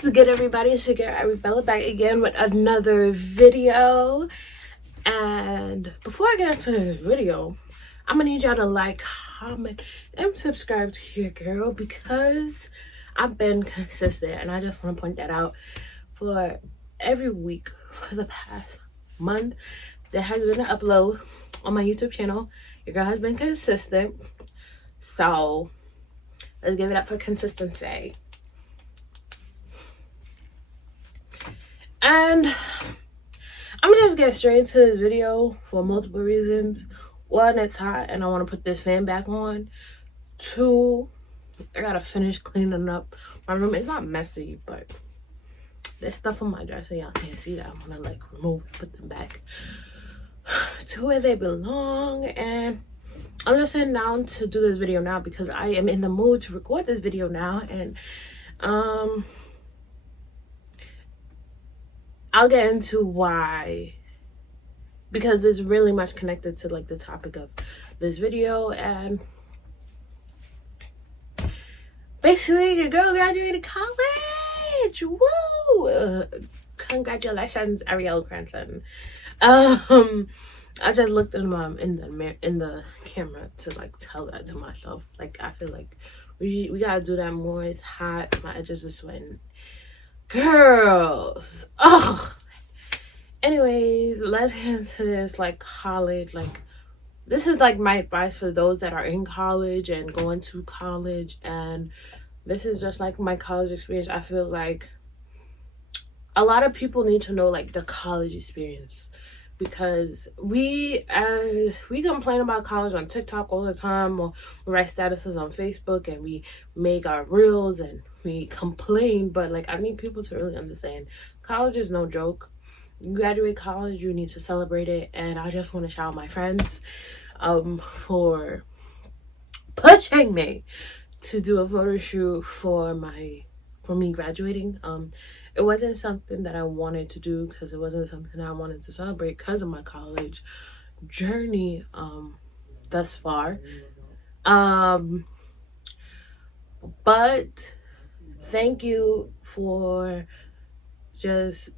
What's good, everybody? It's your girl Arabella back again with another video. And before I get into this video, I'm gonna need y'all to like, comment, and subscribe to your girl because I've been consistent, and I just want to point that out. For every week for the past month, there has been an upload on my YouTube channel. Your girl has been consistent, so let's give it up for consistency. And I'm just get straight into this video for multiple reasons. One, it's hot and I want to put this fan back on. Two, I gotta finish cleaning up my room. It's not messy, but there's stuff on my dresser. Y'all can't see that. I'm gonna like remove it, put them back to where they belong. And I'm just sitting down to do this video now because I am in the mood to record this video now. And I'll get into why, because there's really much connected to like the topic of this video. And basically, your girl graduated college. Woo! Congratulations, Ariel Cranston. I just looked at mom in the camera to like tell that to myself. Like, I feel like we gotta do that more. It's hot. My edges are sweating. Girls. Oh. Anyways, let's get into this like college. Like, this is like my advice for those that are in college and going to college. And this is just like my college experience. I feel like a lot of people need to know like the college experience, because we complain about college on TikTok all the time, or we write statuses on Facebook and we make our reels and we complain. But like, I need people to really understand college is no joke. You graduate college, you need to celebrate it. And I just want to shout out my friends for pushing me to do a photo shoot for me graduating. It wasn't something that I wanted to do because it wasn't something I wanted to celebrate because of my college journey thus far. But thank you for just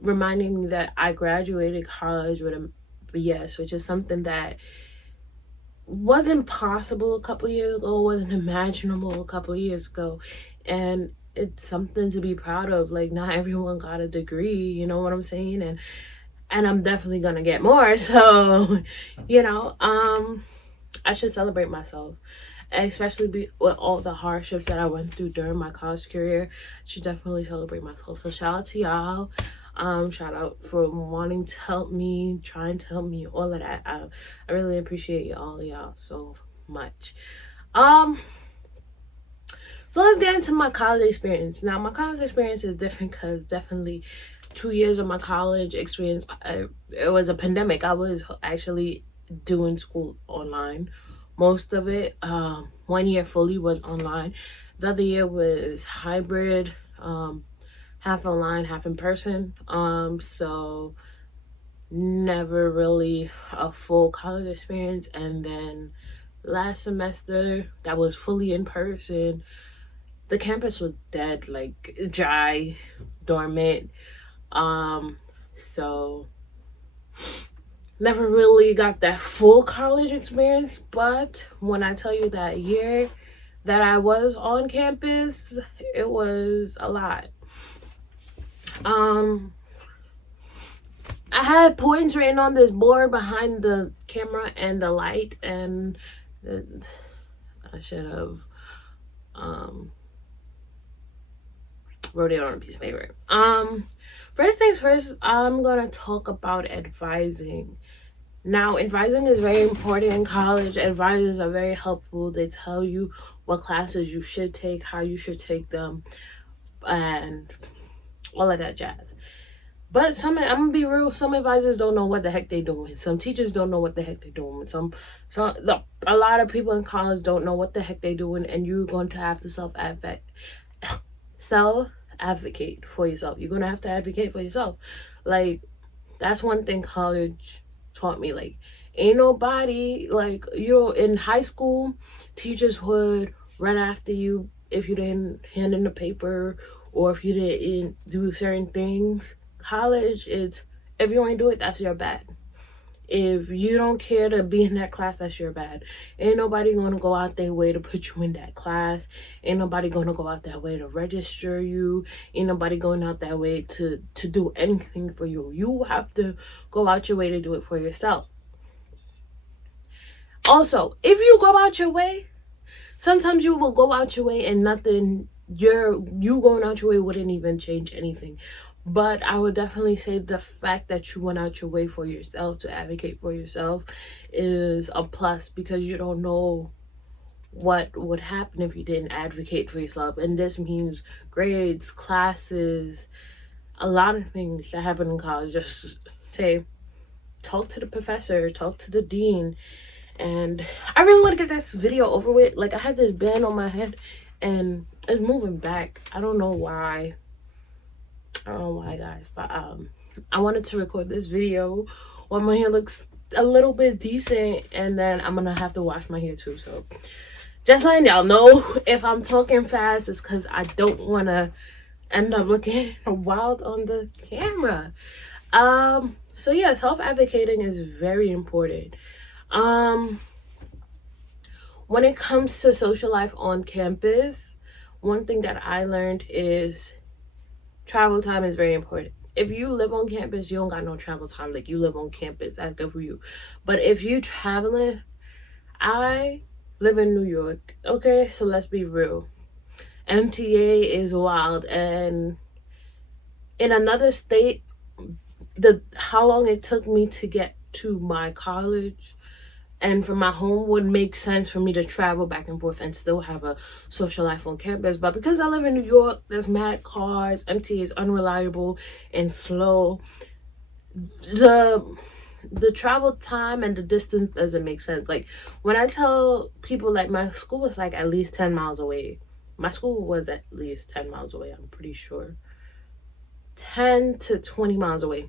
reminding me that I graduated college with a BS, which is something that wasn't possible a couple years ago, wasn't imaginable a couple years ago. And it's something to be proud of. Like, not everyone got a degree, you know what I'm saying? And I'm definitely gonna get more. So, you know, I should celebrate myself, especially with all the hardships that I went through during my college career. I should definitely celebrate myself. So shout out to y'all. Shout out for wanting to help me, trying to help me, all of that. I really appreciate all of y'all so much. So let's get into my college experience. Now, my college experience is different because definitely 2 years of my college experience, it was a pandemic. I was actually doing school online. Most of it, 1 year fully was online. The other year was hybrid, half online, half in person. So never really a full college experience. And then last semester, that was fully in person. The campus was dead, like dry, dormant. So never really got that full college experience. But when I tell you that year that I was on campus, it was a lot. I had points written on this board behind the camera and the light, and I should have wrote it on a piece of paper. First things first, I'm gonna talk about advising. Now, advising is very important in college. Advisors are very helpful. They tell you what classes you should take, how you should take them, and all of that jazz. But I'm gonna be real, some advisors don't know what the heck they're doing. Some teachers don't know what the heck they're doing. A lot of people in college don't know what the heck they're doing, and you're going to have to self-advocate for yourself. You're gonna have to advocate for yourself. Like, that's one thing college taught me. Like, ain't nobody, like, you know, in high school, teachers would run after you if you didn't hand in the paper, or if you didn't do certain things. College, it's if you ain't do it, that's your bad. If you don't care to be in that class, that's your bad. Ain't nobody gonna go out their way to put you in that class. Ain't nobody gonna go out that way to register you. Ain't nobody going out that way to do anything for you. You have to go out your way to do it for yourself. Also, if you go out your way, sometimes you will go out your way and nothing, you going out your way wouldn't even change anything. But I would definitely say the fact that you went out your way for yourself to advocate for yourself is a plus, because you don't know what would happen if you didn't advocate for yourself. And this means grades, classes, a lot of things that happen in college. Just say, talk to the professor, talk to the dean. And I really want to get this video over with. Like, I had this band on my head and it's moving back. I don't know why. I don't know why, guys, but I wanted to record this video while my hair looks a little bit decent, and then I'm gonna have to wash my hair too. So just letting y'all know, if I'm talking fast, it's because I don't want to end up looking wild on the camera. So yeah, self-advocating is very important. When it comes to social life on campus, one thing that I learned is travel time is very important. If you live on campus, you don't got no travel time. Like, you live on campus, that's good for you. But if you traveling, I live in New York, okay? So let's be real. MTA is wild, and in another state, how long it took me to get to my college and from my home would make sense for me to travel back and forth and still have a social life on campus. But because I live in New York, there's mad cars, MTA is unreliable and slow. The travel time and the distance doesn't make sense. Like, when I tell people, like, my school was like at least 10 miles away. My school was at least 10 miles away, I'm pretty sure. 10 to 20 miles away.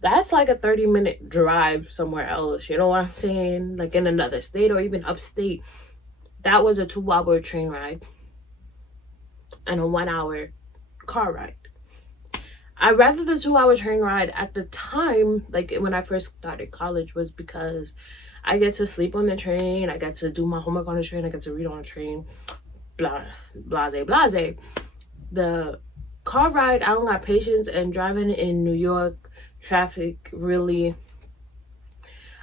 That's like a 30-minute drive somewhere else. You know what I'm saying? Like in another state or even upstate. That was a 2-hour train ride and a 1-hour car ride. I'd rather the 2-hour train ride at the time, like when I first started college, was because I get to sleep on the train. I get to do my homework on the train. I get to read on the train. Blah, blase, blase. The car ride, I don't got patience, and driving in New York traffic, really,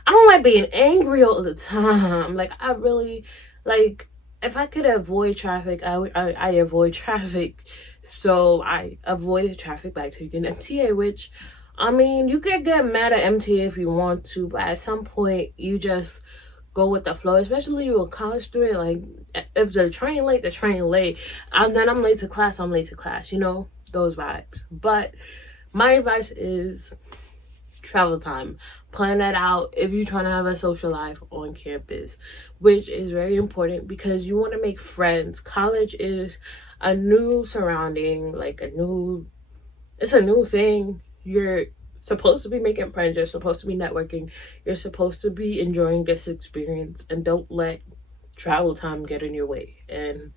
I don't like being angry all the time. Like, I really, like, if I could avoid traffic, I avoid traffic. So I avoided traffic by taking MTA, which, I mean, you can get mad at MTA if you want to, but at some point you just go with the flow, especially you're a college student. Like, if the train late, the train late. And then I'm late to class, I'm late to class, you know, those vibes. But my advice is travel time. Plan that out if you're trying to have a social life on campus, which is very important because you want to make friends. College is a new surrounding, like it's a new thing. You're supposed to be making friends, you're supposed to be networking, you're supposed to be enjoying this experience, and don't let travel time get in your way. And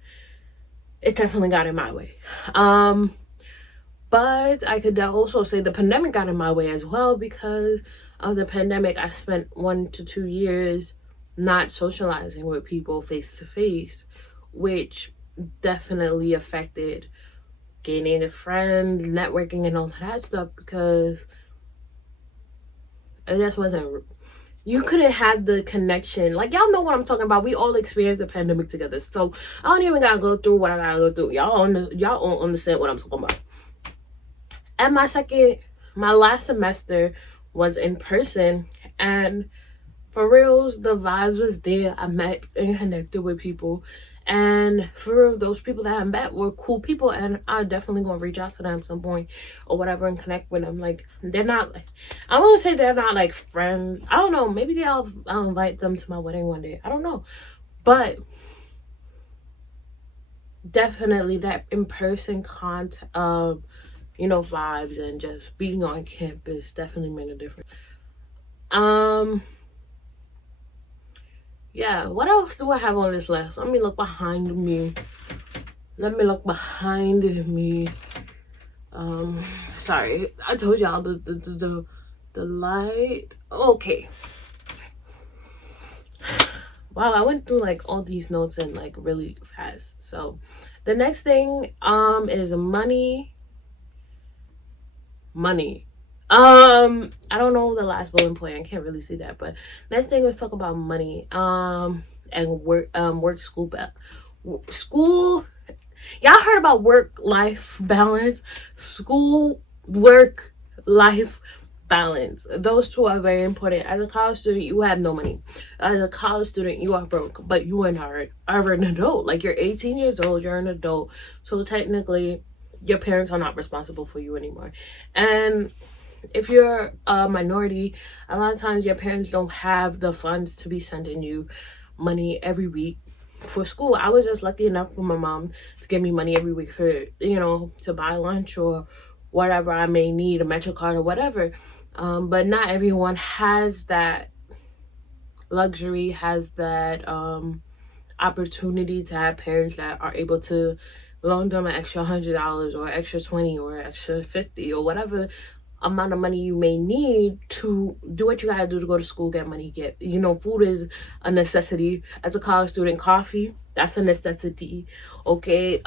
it definitely got in my way. But I could also say the pandemic got in my way as well. Because of the pandemic, I spent 1 to 2 years not socializing with people face to face, which definitely affected gaining a friend, networking, and all that stuff, because it just wasn't, you couldn't have the connection. Like, y'all know what I'm talking about. We all experienced the pandemic together, so I don't even gotta go through what I gotta go through. Y'all don't understand what I'm talking about. And my last semester was in person, and for reals, the vibes was there. I met and connected with people, and for real, those people that I met were cool people, and I'm definitely gonna reach out to them at some point or whatever and connect with them. Like, they're not like, I won't say they're not like friends. I don't know, maybe I'll invite them to my wedding one day. I don't know, but definitely that in-person contact, you know, vibes and just being on campus definitely made a difference. Yeah, what else do I have on this list? Let me look behind me. Let me look behind me. Sorry, I told y'all the light. Okay. Wow, I went through like all these notes and like really fast. So the next thing is money. I don't know the last bullet point. I can't really see that, but next thing, let's talk about money. And work school. Y'all heard about work-life balance? School, work, life balance. Those two are very important. As a college student, you have no money. As a college student, you are broke, but you are an adult. Like, you're 18 years old, you're an adult. So technically, your parents are not responsible for you anymore. And if you're a minority, a lot of times your parents don't have the funds to be sending you money every week for school. I was just lucky enough for my mom to give me money every week for, you know, to buy lunch or whatever I may need, a Metro card or whatever. But not everyone has that luxury, has that opportunity to have parents that are able to loan them an extra $100 or extra 20 or extra 50 or whatever amount of money you may need to do what you gotta do to go to school, get money, you know, food is a necessity. As a college student, coffee, that's a necessity, okay?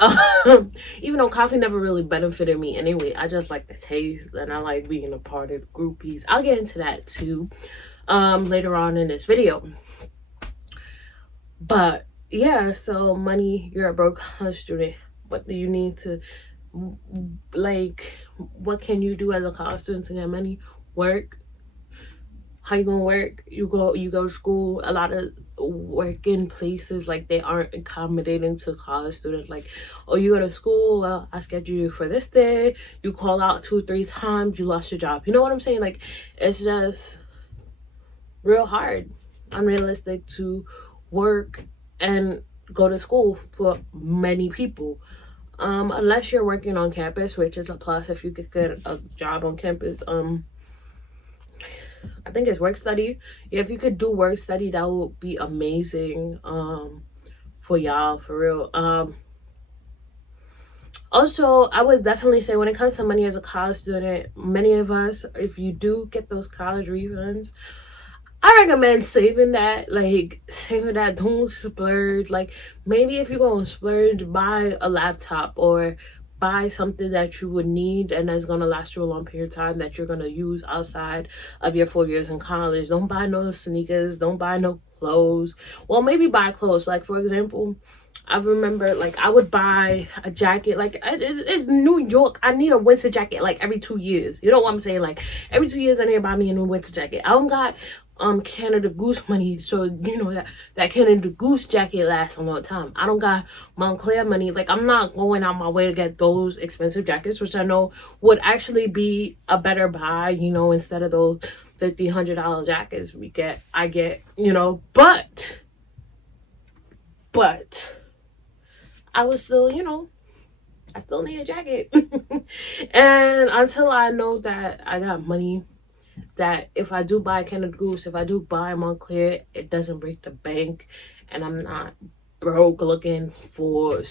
Even though coffee never really benefited me anyway, I just like the taste and I like being a part of groupies. I'll get into that too later on in this video. But yeah, so money, you're a broke college student. What do you need to, like, what can you do as a college student to get money? Work. How you gonna work? You go to school. A lot of working places, like, they aren't accommodating to college students. Like, oh, you go to school, well, I schedule you for this day, you call out 2-3 times, you lost your job. You know what I'm saying? Like, it's just real hard, unrealistic to work and go to school for many people, unless you're working on campus, which is a plus if you could get a job on campus. I think it's work study. Yeah, if you could do work study, that would be amazing for y'all, for real. Also, I would definitely say when it comes to money as a college student, many of us, if you do get those college refunds, I recommend saving that. Like, saving that. Don't splurge. Like, maybe if you're gonna splurge, buy a laptop or buy something that you would need and that's gonna last you a long period of time that you're gonna use outside of your 4 years in college. Don't buy no sneakers. Don't buy no clothes. Well, maybe buy clothes. Like, for example, I remember, like, I would buy a jacket. Like, it's New York. I need a winter jacket like every 2 years. You know what I'm saying? Like, every 2 years I need to buy me a new winter jacket. I don't got Canada Goose money, so you know that Canada Goose jacket lasts a long time. I don't got Montclair money. Like, I'm not going out my way to get those expensive jackets, which I know would actually be a better buy, you know, instead of those $50-$100 jackets I get, you know. But I was still, you know, I still need a jacket. And until I know that I got money, that if I do buy Canada Goose, if I do buy Montclair, it doesn't break the bank and I'm not broke looking for,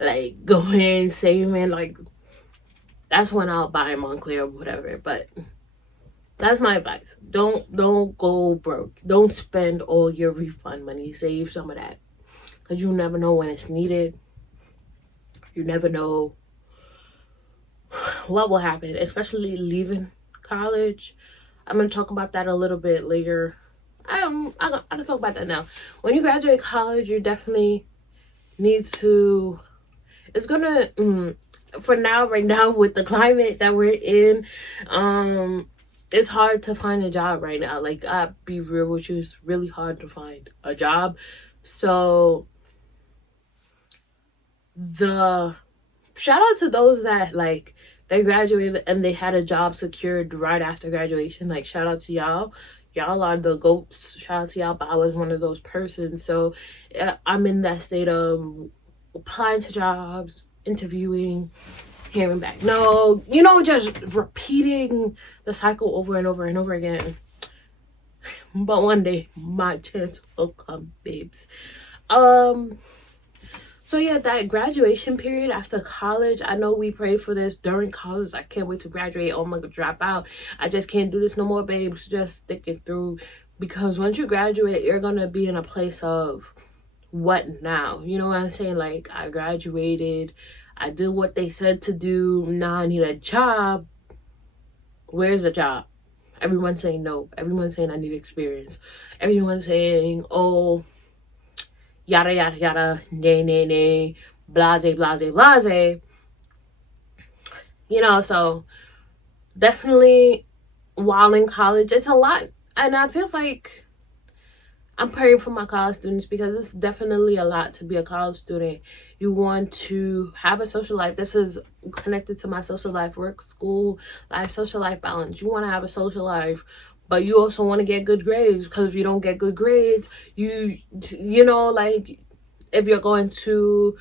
like, going saving, like, that's when I'll buy Montclair or whatever. But that's my advice. Don't go broke. Don't spend all your refund money. Save some of that, because you never know when it's needed. You never know what will happen, especially leaving college. I'm going to talk about that a little bit later. I can talk about that now. When you graduate college, you definitely need to, it's gonna, for now, right now, with the climate that we're in, it's hard to find a job right now. Like, I'll be real with you, it's really hard to find a job. So shout out to those that, like, they graduated and they had a job secured right after graduation. Like, shout out to y'all. Y'all are the goats. Shout out to y'all. But I was one of those persons. So I'm in that state of applying to jobs, interviewing, hearing back. No, you know, just repeating the cycle over and over and over again. But one day my chance will come, babes. So yeah, that graduation period after college, I know we prayed for this during college. I can't wait to graduate. Oh my god, drop out. I just can't do this no more, babes. Just stick it through. Because once you graduate, you're gonna be in a place of what now? You know what I'm saying? Like, I graduated, I did what they said to do, now I need a job. Where's the job? Everyone's saying no. Everyone's saying I need experience. Everyone's saying, oh, yada yada yada, nay nay nay, blase blase blase. You know, so definitely while in college, it's a lot. And I feel like I'm praying for my college students, because it's definitely a lot to be a college student. You want to have a social life. This is connected to my social life, work, school life, social life balance. You want to have a social life, but you also want to get good grades, because if you don't get good grades, you know, like if you're going to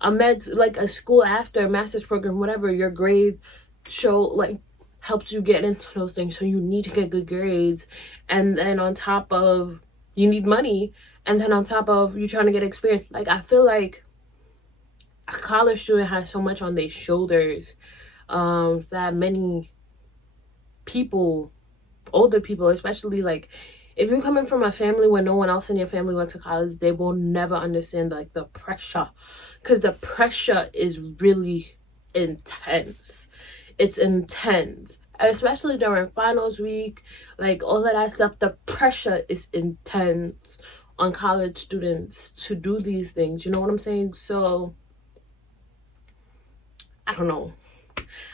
a school after a master's program, whatever, your grade show like helps you get into those things. So you need to get good grades, and then on top of, you need money, and then on top of you trying to get experience. Like, I feel like a college student has so much on their shoulders, that many people, older people especially, like if you're coming from a family where no one else in your family went to college, they will never understand like the pressure, because the pressure is really intense. It's intense, especially during finals week, like all of that stuff. The pressure is intense on college students to do these things, you know what I'm saying? So I don't know,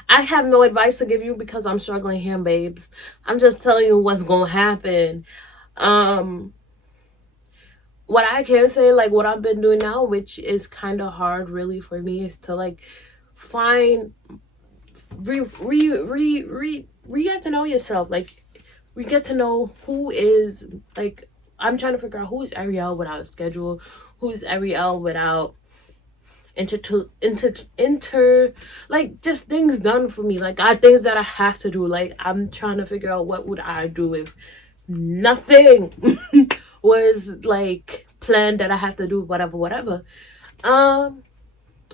I have no advice to give you, because I'm struggling here, babes. I'm just telling you what's gonna happen. What I can say, like what I've been doing now, which is kind of hard really for me, is to like find get to know yourself. Like, we get to know who is, like, I'm trying to figure out who is Ariel without a schedule, who is Ariel without like just things done for me, like things that I have to do. Like, I'm trying to figure out what would I do if nothing was like planned that I have to do, whatever.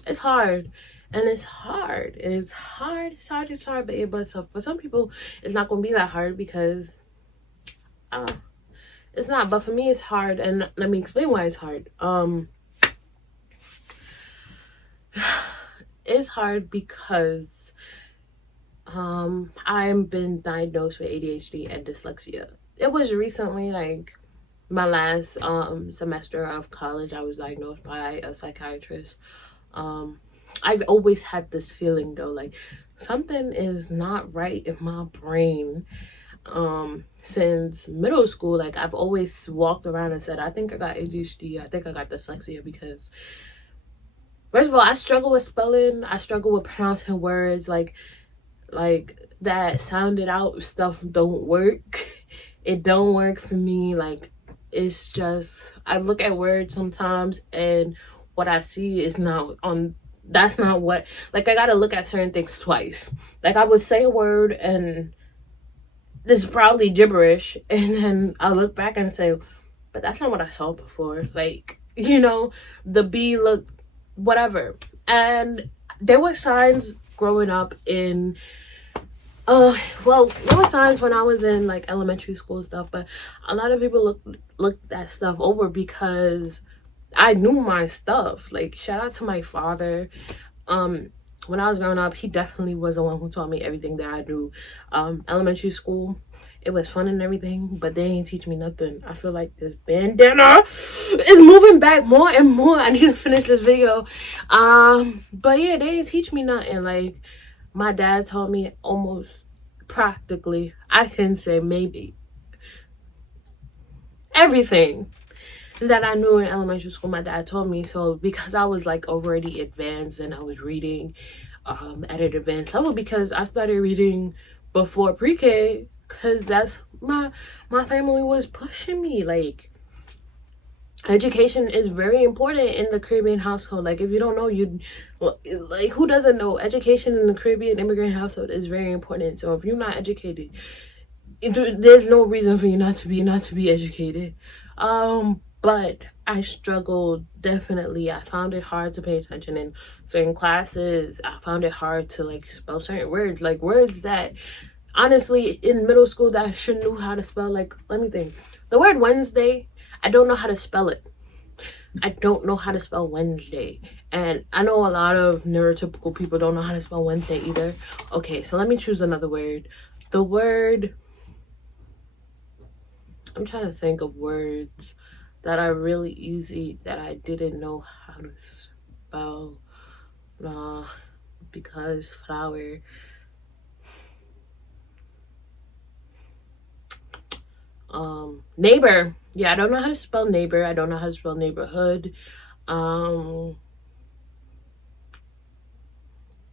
It's hard. And it's hard. It's hard, but so for some people it's not gonna be that hard, because it's not. But for me it's hard, and let me explain why it's hard. It's hard because I've been diagnosed with ADHD and dyslexia. It was recently, like my last semester of college, I was diagnosed by a psychiatrist. I've always had this feeling though, like something is not right in my brain. Since middle school, like I've always walked around and said, I think I got ADHD, I think I got dyslexia, because first of all, I struggle with spelling, I struggle with pronouncing words, like that sounded out stuff don't work. It don't work for me. Like, it's just, I look at words sometimes and what I see is not on, that's not what, like I gotta look at certain things twice. Like, I would say a word and this is probably gibberish, and then I look back and say, but that's not what I saw before. Like, you know, the B looked whatever. And there were signs growing up in well, there were signs when I was in like elementary school and stuff, but a lot of people looked that stuff over because I knew my stuff. Like, shout out to my father. When I was growing up, he definitely was the one who taught me everything that I do. Elementary school, it was fun and everything, but they didn't teach me nothing. I feel like this bandana is moving back more and more. I need to finish this video. But yeah, they didn't teach me nothing. Like, my dad taught me almost practically, I can say maybe everything that I knew in elementary school. My dad taught me. So because I was like already advanced and I was reading at an advanced level, because I started reading before pre-K, because that's my family was pushing me. Like, education is very important in the Caribbean household. Like, if you don't know, like, who doesn't know? Education in the Caribbean immigrant household is very important. So if you're not educated, there's no reason for you not to be educated. But I struggled, definitely. I found it hard to pay attention in certain classes. I found it hard to like spell certain words, like words that honestly in middle school that I should knew how to spell. Like, let me think. The word Wednesday, I don't know how to spell it. I don't know how to spell Wednesday. And I know a lot of neurotypical people don't know how to spell Wednesday either. Okay, so let me choose another word. The word, I'm trying to think of words that are really easy that I didn't know how to spell. Because flower. Neighbor. Yeah, I don't know how to spell neighbor. I don't know how to spell neighborhood.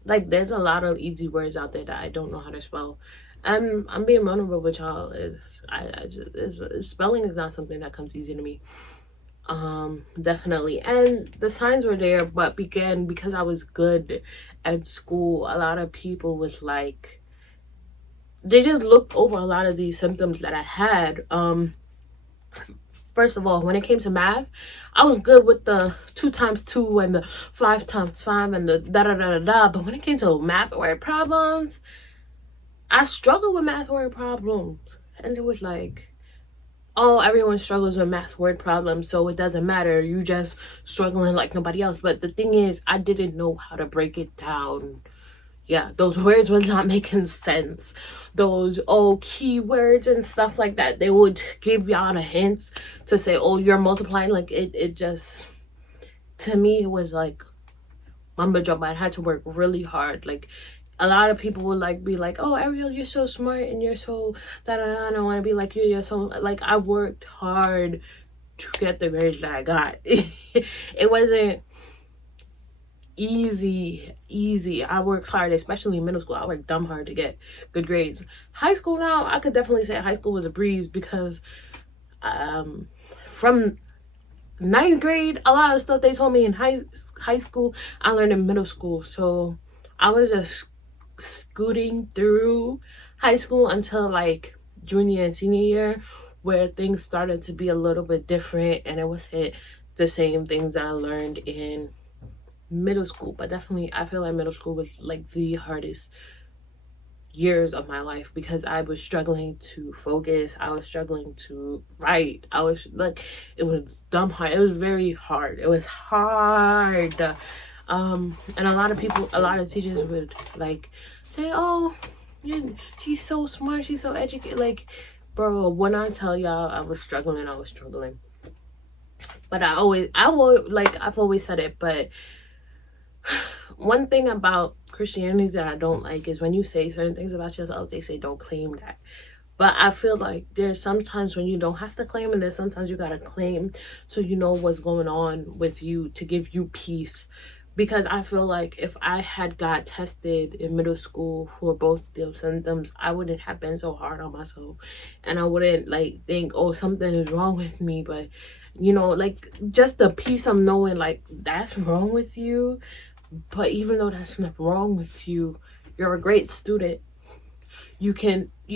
Like there's a lot of easy words out there that I don't know how to spell. I'm being vulnerable with y'all. Spelling is not something that comes easy to me. Definitely. And the signs were there, but again, because I was good at school, a lot of people was like, they just looked over a lot of these symptoms that I had. First of all, when it came to math, I was good with the 2 times 2 and the 5 times 5 and the da da da da da. But when it came to math word problems, I struggled with math word problems. And it was like, oh, everyone struggles with math word problems, so it doesn't matter. You just struggling like nobody else. But the thing is, I didn't know how to break it down. Yeah, those words were not making sense. Those keywords and stuff like that, they would give y'all the hints to say, oh, you're multiplying. Like it just, to me, it was like mumbo jumbo. I had to work really hard. Like a lot of people would like be like, oh, Ariel, you're so smart and you're so da da da. I don't want to be like you. You're so like, I worked hard to get the grades that I got. It wasn't easy. I worked hard, especially in middle school. I worked dumb hard to get good grades. High school now, I could definitely say high school was a breeze because from 9th grade, a lot of stuff they told me in high school, I learned in middle school. So I was just scooting through high school until like junior and senior year, where things started to be a little bit different, and it was the same things that I learned in middle school. But definitely I feel like middle school was like the hardest years of my life because I was struggling to focus. I was struggling to write. I was like, it was dumb hard. It was very hard. It was hard. And a lot of teachers would like say, oh, she's so smart, she's so educated. Like, bro, when I tell y'all I was struggling. But I've always said it, but one thing about Christianity that I don't like is when you say certain things about yourself, they say don't claim that. But I feel like there's sometimes when you don't have to claim, and there's sometimes you gotta claim so you know what's going on with you to give you peace. Because I feel like if I had got tested in middle school for both those symptoms, I wouldn't have been so hard on myself, and I wouldn't like think, oh, something is wrong with me. But you know, like just the peace of knowing like that's wrong with you. But even though that's not wrong with you, you're a great student. You're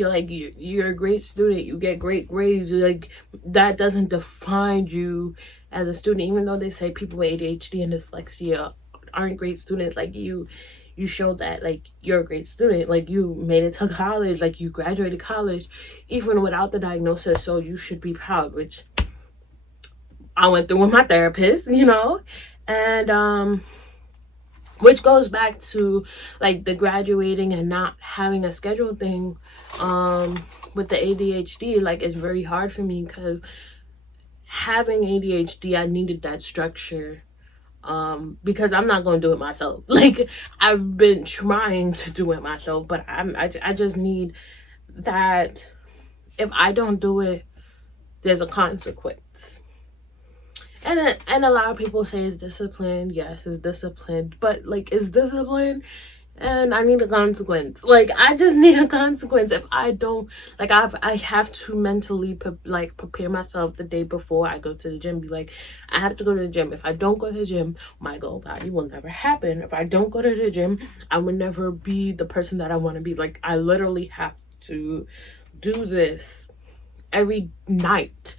a great student. You get great grades. Like that doesn't define you as a student. Even though they say people with ADHD and dyslexia aren't great students, like you showed that like you're a great student. Like you made it to college. Like you graduated college, even without the diagnosis. So you should be proud, which I went through with my therapist, and which goes back to like the graduating and not having a schedule thing with the ADHD. Like it's very hard for me because having ADHD, I needed that structure because I'm not going to do it myself. Like I've been trying to do it myself, but I just need that. If I don't do it, there's a consequence. And a lot of people say it's discipline. Yes, it's discipline. But, like, it's discipline and I need a consequence. Like, I just need a consequence. If I don't, like, I have to mentally, prepare myself the day before I go to the gym. Be like, I have to go to the gym. If I don't go to the gym, my goal body will never happen. If I don't go to the gym, I will never be the person that I want to be. Like, I literally have to do this every night.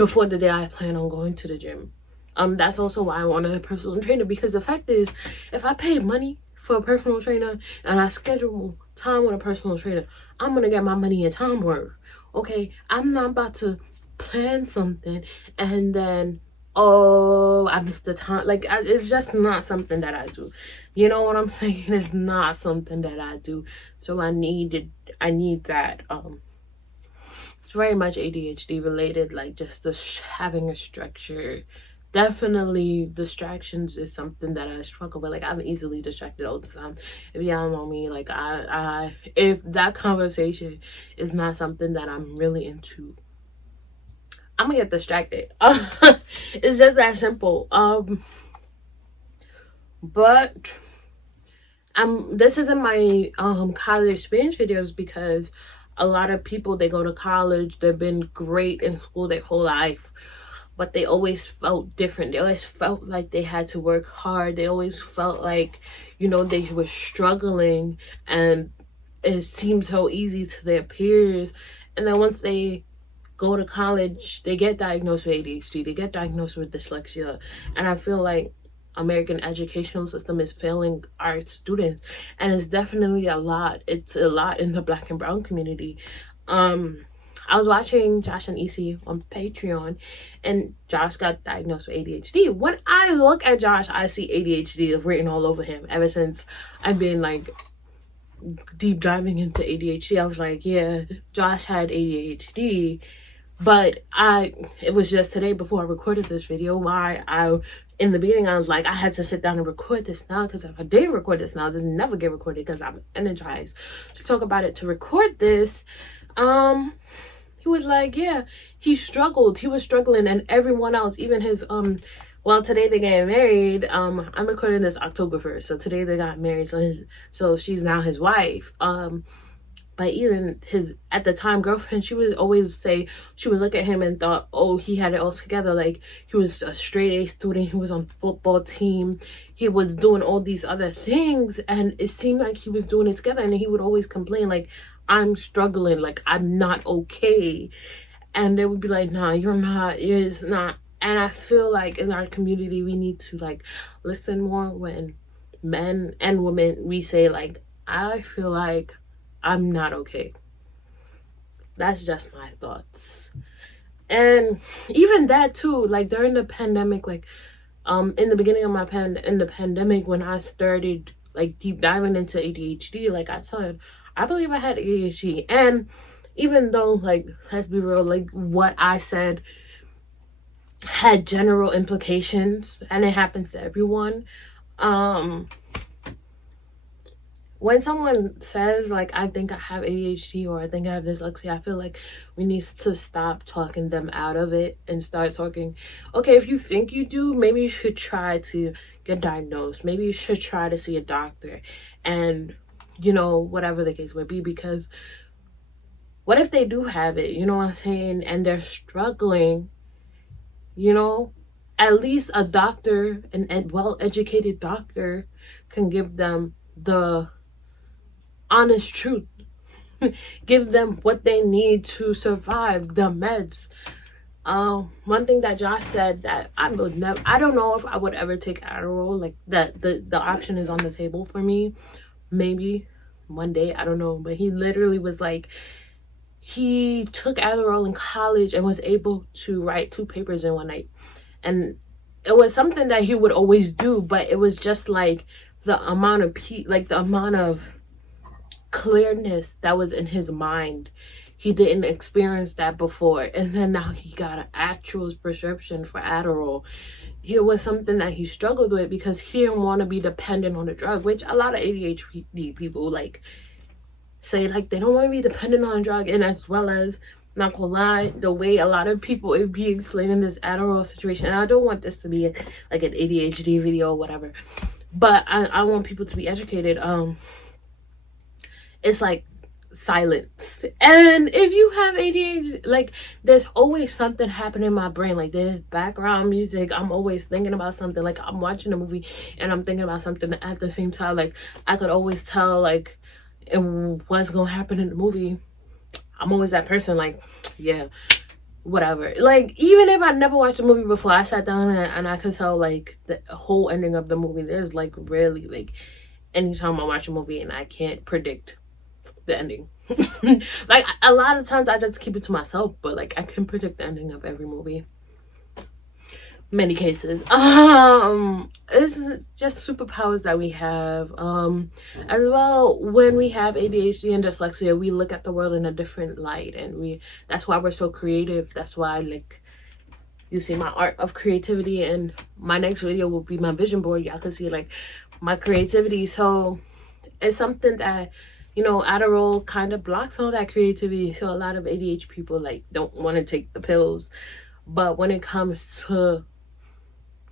before the day I plan on going to the gym. That's also why I wanted a personal trainer, because the fact is, if I pay money for a personal trainer and I schedule time with a personal trainer, I'm gonna get my money and time worth. Okay, I'm not about to plan something and then, oh, I missed the time. Like, it's just not something that I do. You know what I'm saying? It's not something that I do. So I need that. It's very much ADHD related, like just having a structure. Definitely distractions is something that I struggle with. Like, I'm easily distracted all the time. If y'all know me, like I if that conversation is not something that I'm really into, I'm gonna get distracted. It's just that simple. But this isn't my college experience videos, because a lot of people, they go to college, they've been great in school their whole life, but they always felt different. They always felt like they had to work hard. They always felt like, you know, they were struggling, and it seemed so easy to their peers. And then once they go to college, they get diagnosed with ADHD, they get diagnosed with dyslexia. And I feel like American educational system is failing our students, and it's definitely a lot. It's a lot in the Black and brown community. I was watching Josh and EC on Patreon, and Josh got diagnosed with ADHD. When I look at Josh, I see ADHD written all over him. Ever since I've been like deep diving into ADHD, I was like, yeah, Josh had ADHD. But it was just today, before I recorded this video, in the beginning, I was like, I had to sit down and record this now, because if I didn't record this now, this never get recorded, because I'm energized to talk about it, to record this. He was like, yeah, he was struggling, and everyone else, even his, well, today they got married. I'm recording this October 1st, so today they got married, so she's now his wife. But even his, at the time, girlfriend, she would always say, she would look at him and thought, oh, he had it all together. Like, he was a straight A student. He was on the football team. He was doing all these other things. And it seemed like he was doing it together. And he would always complain, like, I'm struggling. Like, I'm not okay. And they would be like, nah, you're not. It's not. And I feel like in our community, we need to, like, listen more when men and women, we say, like, I feel like I'm not okay. That's just my thoughts. And even that too, like during the pandemic, like in the beginning of in the pandemic, when I started like deep diving into ADHD, like I said, I believe I had ADHD. And even though, like, let's be real, like what I said had general implications, and it happens to everyone, when someone says, like, I think I have ADHD or I think I have dyslexia, I feel like we need to stop talking them out of it and start talking, okay, if you think you do, maybe you should try to get diagnosed. Maybe you should try to see a doctor, and, you know, whatever the case would be. Because what if they do have it, you know what I'm saying, and they're struggling, you know? At least a doctor, a well-educated doctor, can give them the honest truth, give them what they need to survive, the meds. One thing that Josh said that I would never, I don't know if I would ever take Adderall, like that the option is on the table for me, maybe one day, I don't know. But he literally was like, he took Adderall in college and was able to write 2 papers in one night. And it was something that he would always do, but it was just like the amount of clearness that was in his mind. He didn't experience that before, and then now he got an actual prescription for Adderall. It was something that he struggled with because he didn't want to be dependent on the drug, which a lot of ADHD people like say, like, they don't want to be dependent on a drug. And as well as, not gonna lie, the way a lot of people would be explaining this Adderall situation, and I don't want this to be like an ADHD video or whatever, but I want people to be educated. It's like silence. And if you have ADHD, like, there's always something happening in my brain. Like, there's background music. I'm always thinking about something. Like, I'm watching a movie and I'm thinking about something at the same time. Like, I could always tell, like, what's gonna happen in the movie. I'm always that person, like, yeah, whatever. Like, even if I never watched a movie before, I sat down and I could tell like the whole ending of the movie. There's like rarely like anytime I watch a movie and I can't predict the ending. Like, a lot of times I just keep it to myself, but like I can predict the ending of every movie. Many cases. It's just superpowers that we have. As well, when we have ADHD and dyslexia, we look at the world in a different light, and that's why we're so creative. That's why, like, you see my art of creativity, and my next video will be my vision board. Y'all can see like my creativity. So it's something that, you know, Adderall kind of blocks all that creativity. So a lot of ADHD people like don't want to take the pills. But when it comes to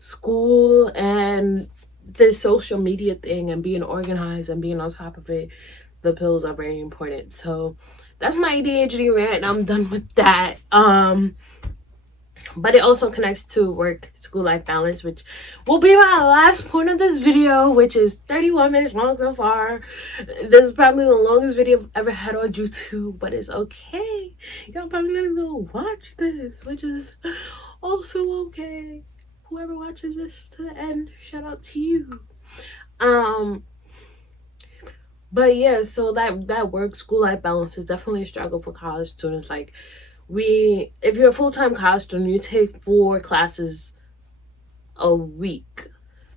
school and this social media thing and being organized and being on top of it, the pills are very important. So that's my ADHD rant. I'm done with that. But it also connects to work school life balance, which will be my last point of this video, which is 31 minutes long so far. This is probably the longest video I've ever had on YouTube, but it's okay. Y'all probably gonna go watch this, which is also okay. Whoever watches this to the end, shout out to you. But yeah, so that work school life balance is definitely a struggle for college students. Like, if you're a full-time college student, you take 4 classes a week,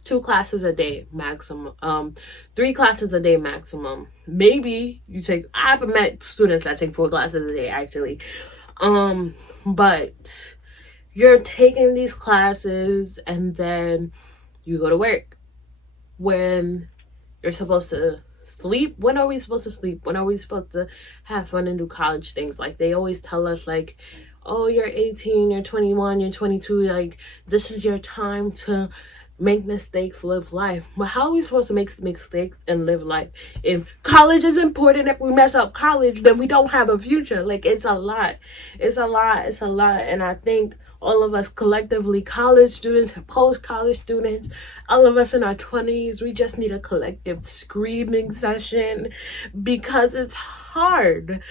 2 classes a day maximum, 3 classes a day maximum. Maybe you take, I haven't met students that take 4 classes a day actually, but you're taking these classes and then you go to work. When you're supposed to sleep, when are we supposed to sleep? When are we supposed to have fun and do college things? Like, they always tell us like, oh, you're 18, you're 21, you're 22, like, this is your time to make mistakes, live life. But how are we supposed to make mistakes and live life? If college is important, if we mess up college, then we don't have a future. Like, it's a lot. And I think all of us collectively, college students, post-college students, all of us in our 20s, we just need a collective screaming session, because it's hard.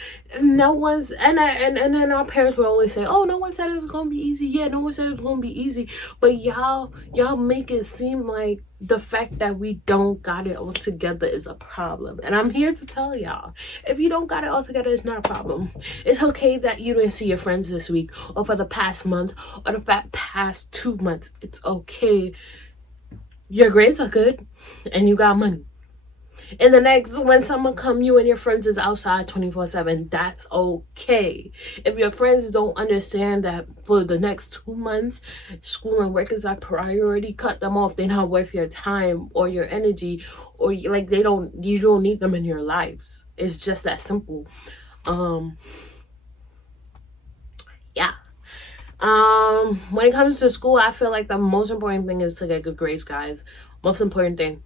No one's, and then our parents will always say, oh, no one said it was gonna be easy. Yeah, no one said it was gonna be easy. But y'all make it seem like the fact that we don't got it all together is a problem. And I'm here to tell y'all, if you don't got it all together, it's not a problem. It's okay that you didn't see your friends this week, or for the past month, or the past 2 months. It's okay. Your grades are good and you got money. And the next, when someone come, you and your friends is outside 24/7, that's okay. If your friends don't understand that for the next 2 months, school and work is a priority, cut them off. They're not worth your time or your energy, or like you don't need them in your lives. It's just that simple. Yeah. When it comes to school, I feel like the most important thing is to get good grades, guys. Most important thing.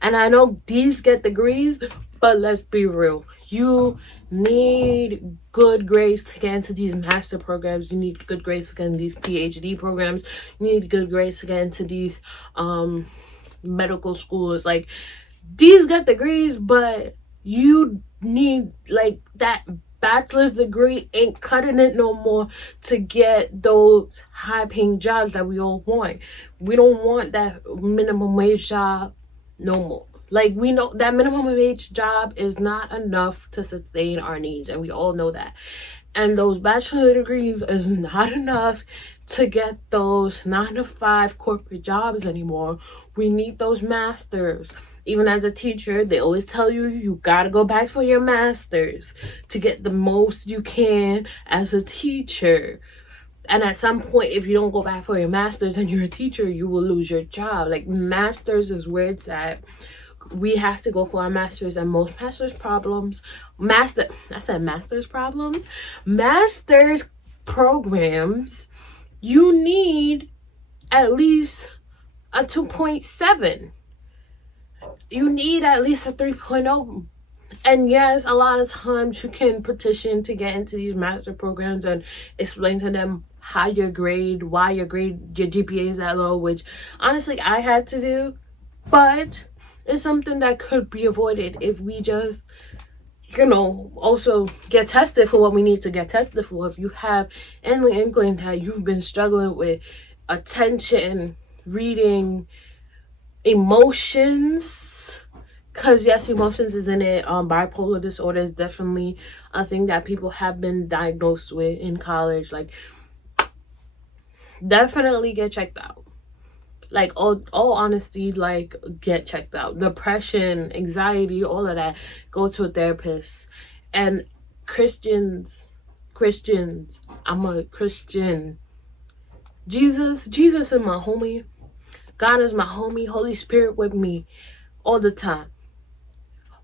And I know these get degrees, but let's be real. You need good grades to get into these master programs. You need good grades to get into these PhD programs. You need good grades to get into these medical schools. Like, these get degrees, but you need, like, that bachelor's degree ain't cutting it no more to get those high-paying jobs that we all want. We don't want that minimum wage job no more. Like, we know that minimum wage job is not enough to sustain our needs, and we all know that. And those bachelor degrees is not enough to get those 9-to-5 corporate jobs anymore. We need those masters. Even as a teacher, they always tell you, you gotta go back for your masters to get the most you can as a teacher. And at some point, if you don't go back for your master's and you're a teacher, you will lose your job. Like, master's is where it's at. We have to go for our master's, and most master's programs, you need at least a 2.7. You need at least a 3.0. And yes, a lot of times you can petition to get into these master programs and explain to them why your GPA is that low, which honestly I had to do, but it's something that could be avoided if we just, also get tested for what we need to get tested for. If you have any inkling that you've been struggling with attention, reading, emotions, because yes, emotions is in it. Bipolar disorder is definitely a thing that people have been diagnosed with in college. Like, definitely get checked out. Like, all honesty, like, get checked out. Depression, anxiety, all of that, go to a therapist. And Christians, I'm a Christian. Jesus is my homie. God is my homie. Holy Spirit with me all the time.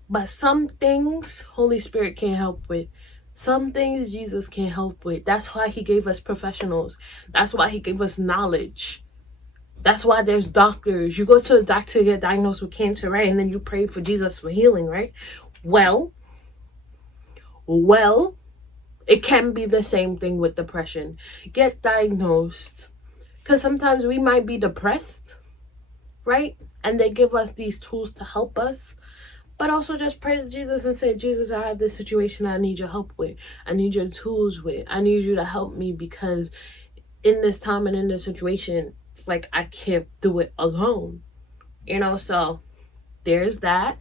But some things Holy Spirit can't help with. Some things Jesus can't help with. That's why he gave us professionals. That's why he gave us knowledge. That's why there's doctors. You go to a doctor to get diagnosed with cancer, right? And then you pray for Jesus for healing, right? Well, it can be the same thing with depression. Get diagnosed. Because sometimes we might be depressed, right? And they give us these tools to help us. But also just pray to Jesus and say, Jesus, I have this situation I need your help with. I need your tools with. I need you to help me, because in this time and in this situation, like, I can't do it alone, so there's that.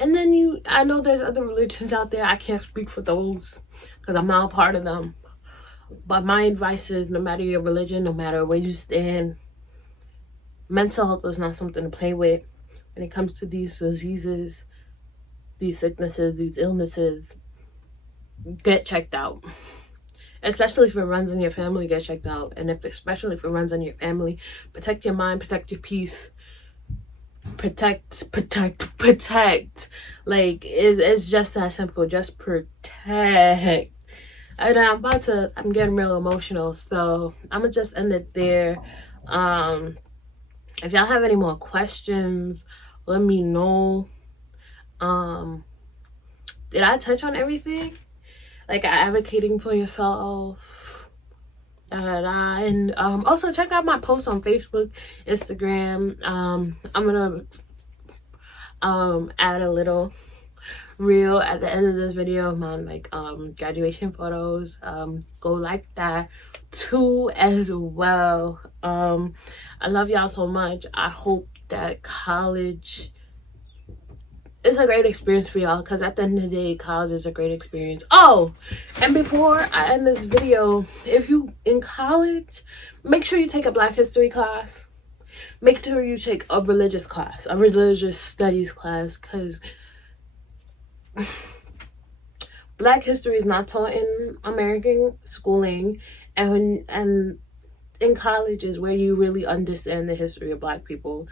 And then I know there's other religions out there. I can't speak for those because I'm not a part of them, but my advice is, no matter your religion, no matter where you stand, mental health is not something to play with when it comes to these diseases, these sicknesses, these illnesses. Get checked out. Especially if it runs in your family, get checked out. And especially if it runs in your family, protect your mind, protect your peace. Protect. Like, it's just that simple. Just protect. And I'm getting real emotional, so I'm gonna just end it there. If y'all have any more questions, let me know. Did I touch on everything? Like, advocating for yourself, and also check out my posts on Facebook, Instagram. I'm gonna add a little reel at the end of this video of my graduation photos. Go like that too as well. I love y'all so much. I hope that college is a great experience for y'all, because at the end of the day, college is a great experience. Oh, and before I end this video, if you in college, make sure you take a Black history class. Make sure you take a religious class, a religious studies class, because Black history is not taught in American schooling, and in college is where you really understand the history of Black people,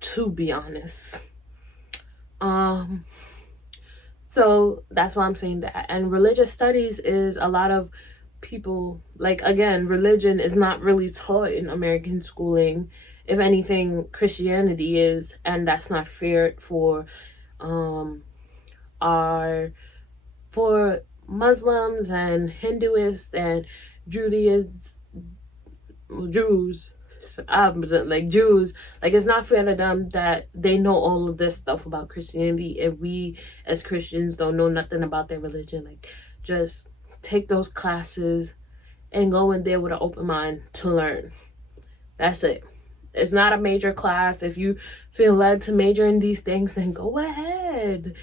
to be honest. So that's why I'm saying that. And religious studies is a lot of people, like, again, religion is not really taught in American schooling. If anything, Christianity is, and that's not fair for Muslims and Hinduists and Jews. Like, it's not fair to them that they know all of this stuff about Christianity, and we as Christians don't know nothing about their religion. Like, just take those classes and go in there with an open mind to learn. That's it. It's not a major class. If you feel led to major in these things, then go ahead.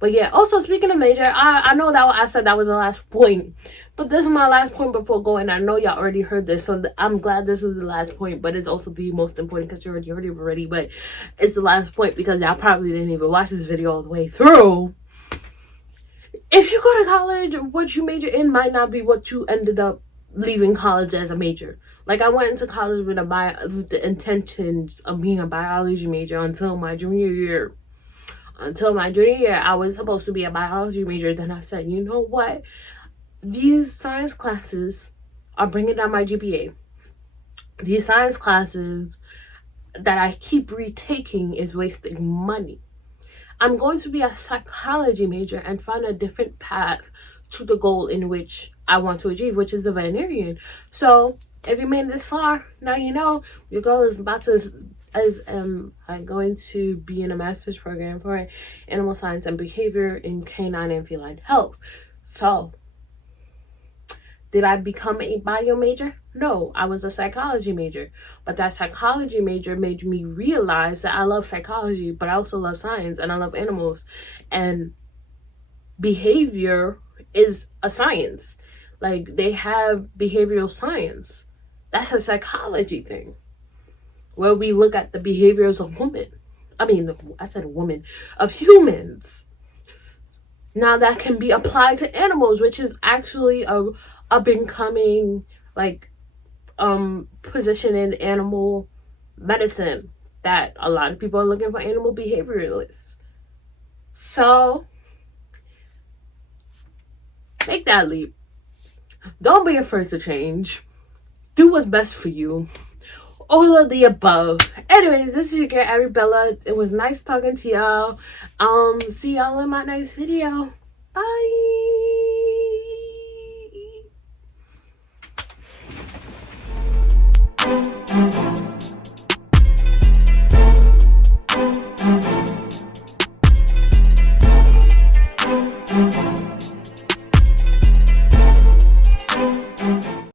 But yeah, also speaking of major, I know that I said that was the last point, but this is my last point before going. I know y'all already heard this, so I'm glad this is the last point, but it's also the most important because you already heard it already, but it's the last point because y'all probably didn't even watch this video all the way through. If you go to college, what you major in might not be what you ended up leaving college as a major. Like, I went into college with the intentions of being a biology major until my junior year. Until my junior year, I was supposed to be a biology major. Then I said, you know what? These science classes are bringing down my GPA. These science classes that I keep retaking is wasting money. I'm going to be a psychology major and find a different path to the goal in which I want to achieve, which is a veterinarian. So if you made it this far, now you know your girl is about to as I'm going to be in a master's program for animal science and behavior in canine and feline health. So, did I become a bio major? No, I was a psychology major. But that psychology major made me realize that I love psychology, but I also love science and I love animals. And behavior is a science. Like, they have behavioral science. That's a psychology thing, where we look at the behaviors of women. I said woman, of humans. Now that can be applied to animals, which is actually a up and coming position in animal medicine, that a lot of people are looking for animal behavioralists. So make that leap. Don't be afraid to change. Do what's best for you. All of the above. Anyways, this is your girl Arabella. It was nice talking to y'all. See y'all in my next video. Bye.